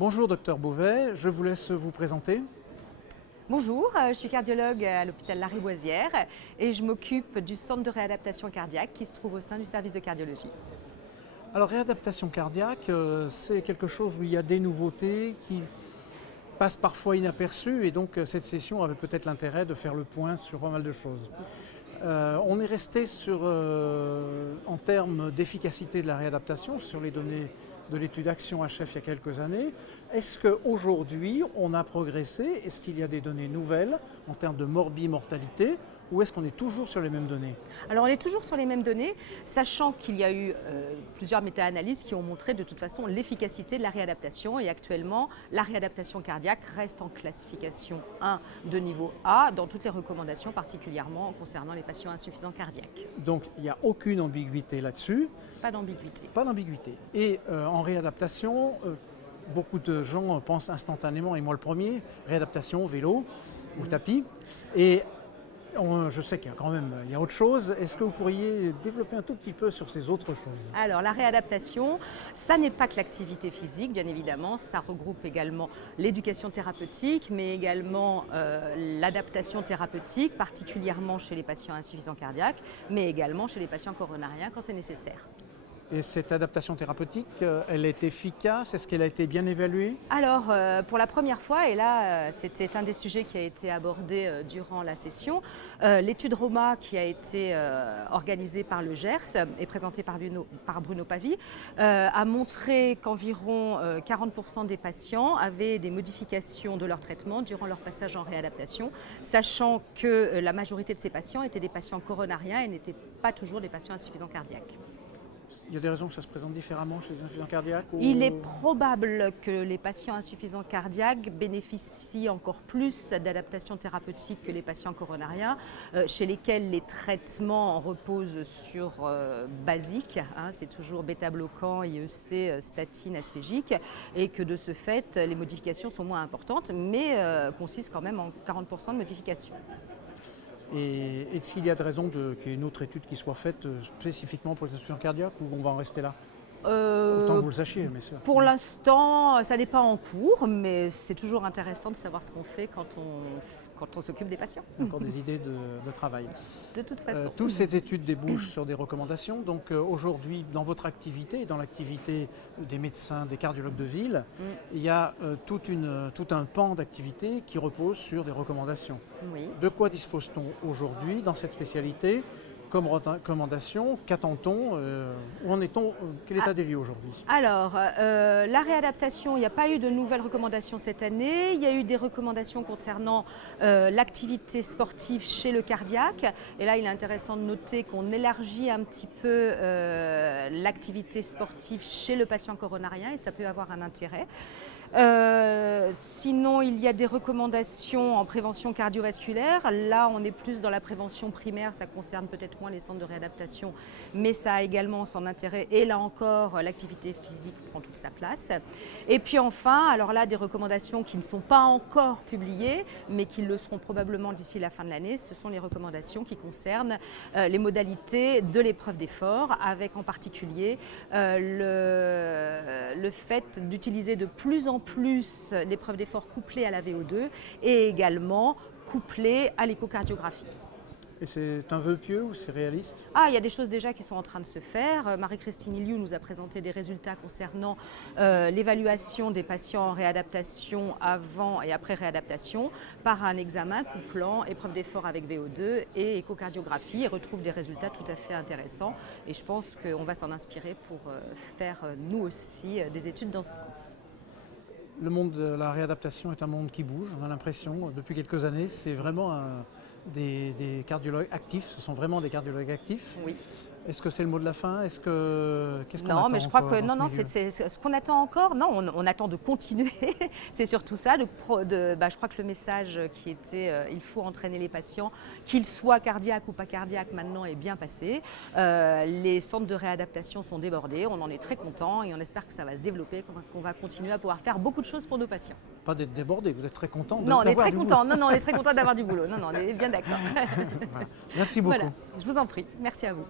Bonjour docteur Beauvais, je vous laisse vous présenter. Bonjour, je suis cardiologue à l'hôpital Lariboisière et je m'occupe du centre de réadaptation cardiaque qui se trouve au sein du service de cardiologie. Alors réadaptation cardiaque, c'est quelque chose où il y a des nouveautés qui passent parfois inaperçues et donc cette session avait peut-être l'intérêt de faire le point sur pas mal de choses. On est resté sur, en termes d'efficacité de la réadaptation, sur les données de l'étude Action HF il y a quelques années. Est-ce qu'aujourd'hui on a progressé? Est-ce qu'il y a des données nouvelles en termes de mortalité ou est-ce qu'on est toujours sur les mêmes données? Alors on est toujours sur les mêmes données, sachant qu'il y a eu plusieurs méta-analyses qui ont montré de toute façon l'efficacité de la réadaptation et actuellement la réadaptation cardiaque reste en classification 1 de niveau A dans toutes les recommandations, particulièrement concernant les patients insuffisants cardiaques. Donc il n'y a aucune ambiguïté là-dessus. Pas d'ambiguïté. Pas d'ambiguïté. Et en réadaptation, beaucoup de gens pensent instantanément, et moi le premier, réadaptation, vélo ou tapis. Et je sais qu'il y a quand même autre chose. Est-ce que vous pourriez développer un tout petit peu sur ces autres choses? Alors la réadaptation, ça n'est pas que l'activité physique, bien évidemment, ça regroupe également l'éducation thérapeutique, mais également l'adaptation thérapeutique, particulièrement chez les patients insuffisants cardiaques, mais également chez les patients coronariens quand c'est nécessaire. Et cette adaptation thérapeutique, elle est efficace? Est-ce qu'elle a été bien évaluée? Alors, pour la première fois, et là, c'était un des sujets qui a été abordé durant la session, l'étude ROMA qui a été organisée par le GERS et présentée par Bruno Pavy a montré qu'environ 40% des patients avaient des modifications de leur traitement durant leur passage en réadaptation, sachant que la majorité de ces patients étaient des patients coronariens et n'étaient pas toujours des patients insuffisants cardiaques. Il y a des raisons que ça se présente différemment chez les insuffisants cardiaques Il est probable que les patients insuffisants cardiaques bénéficient encore plus d'adaptation thérapeutique que les patients coronariens, chez lesquels les traitements reposent sur basique, c'est toujours bêta-bloquant, IEC, statine, aspégique, et que de ce fait, les modifications sont moins importantes, mais consistent quand même en 40% de modifications. Et est-ce qu'il y a de raison qu'il y ait une autre étude qui soit faite spécifiquement pour les insuffisants cardiaques ou on va en rester là? Autant que vous le sachiez, bien sûr. Pour l'instant, ça n'est pas en cours, mais c'est toujours intéressant de savoir ce qu'on fait quand on s'occupe des patients. Encore des idées de travail. De toute façon. Toutes ces études débouchent sur des recommandations. Donc aujourd'hui, dans votre activité, dans l'activité des médecins, des cardiologues de ville, il y a tout un pan d'activité qui repose sur des recommandations. Oui. De quoi dispose-t-on aujourd'hui dans cette spécialité comme recommandation? Qu'attend-on? Où en est-on? Quel état des lieux aujourd'hui? Alors, la réadaptation, il n'y a pas eu de nouvelles recommandations cette année. Il y a eu des recommandations concernant l'activité sportive chez le cardiaque. Et là, il est intéressant de noter qu'on élargit un petit peu l'activité sportive chez le patient coronarien et ça peut avoir un intérêt. Sinon, il y a des recommandations en prévention cardiovasculaire. Là, on est plus dans la prévention primaire. Ça concerne peut-être moins les centres de réadaptation, mais ça a également son intérêt. Et là encore, l'activité physique prend toute sa place. Et puis enfin, alors là, des recommandations qui ne sont pas encore publiées, mais qui le seront probablement d'ici la fin de l'année. Ce sont les recommandations qui concernent les modalités de l'épreuve d'effort, avec en particulier le fait d'utiliser de plus en plus l'épreuve d'effort couplée à la VO2 et également couplée à l'échocardiographie. Et c'est un vœu pieux ou c'est réaliste? Il y a des choses déjà qui sont en train de se faire. Marie-Christine Iliou nous a présenté des résultats concernant l'évaluation des patients en réadaptation avant et après réadaptation par un examen couplant épreuve d'effort avec VO2 et échocardiographie et retrouve des résultats tout à fait intéressants. Et je pense qu'on va s'en inspirer pour faire nous aussi des études dans ce sens. Le monde de la réadaptation est un monde qui bouge, on a l'impression, depuis quelques années. C'est vraiment des cardiologues actifs, ce sont vraiment des cardiologues actifs. Oui. Est-ce que c'est le mot de la fin? Qu'est-ce qu'on attend? Non, mais je crois que c'est ce qu'on attend encore. Non, on attend de continuer. C'est surtout ça. Je crois que le message qui était il faut entraîner les patients, qu'ils soient cardiaques ou pas cardiaques, maintenant est bien passé. Les centres de réadaptation sont débordés. On en est très content et on espère que ça va se développer, qu'on va continuer à pouvoir faire beaucoup de choses pour nos patients. Pas d'être débordé, vous êtes très content. Non, on est très content. Non, on est très content d'avoir du boulot. Non, on est bien d'accord. Voilà. Merci beaucoup. Voilà, je vous en prie. Merci à vous.